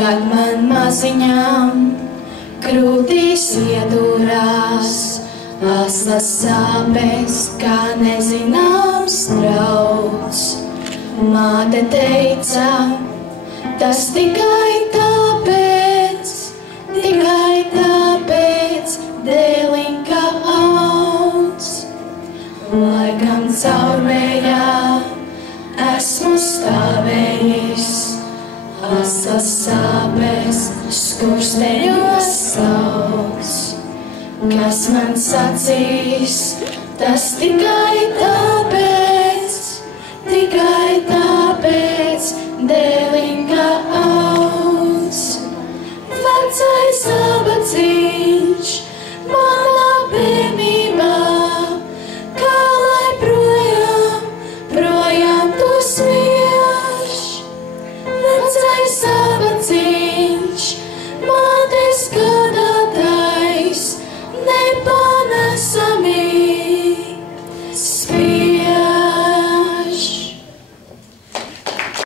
kad man maziņām krūtīs iedūrās, asas sāpes, kā nezināms drauds. Māte teica, tas tikai tāpēc, dēliņ, ka augs. Laikam caurvējā esmu stāvējis, asas sāpes, skursteņos sauks. Kas man sacīs, tas tikai tāpēc, dēliņ, ka